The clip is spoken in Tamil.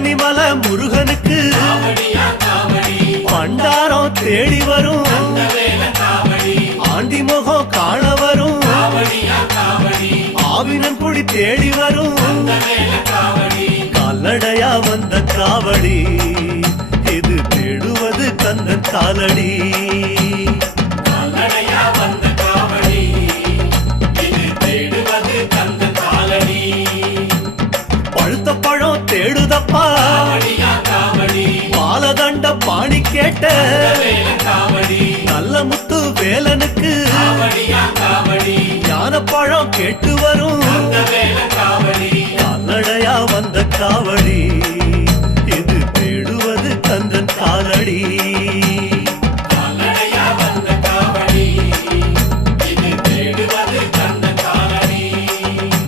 பழனிமலை முருகனுக்கு பண்டாரம் தேடி வரும் ஆண்டி முகம் காண வரும் ஆவினன்குடி தேடி வரும் கால்நடையா வந்த காவடி இது தேடுவது கந்தன் காலடி பழுத்த பழம் தேடுதப்பா பாலதண்ட பாணி கேட்ட நல்ல முத்து வேலனுக்கு ஞான பழம் கேட்டு வரும்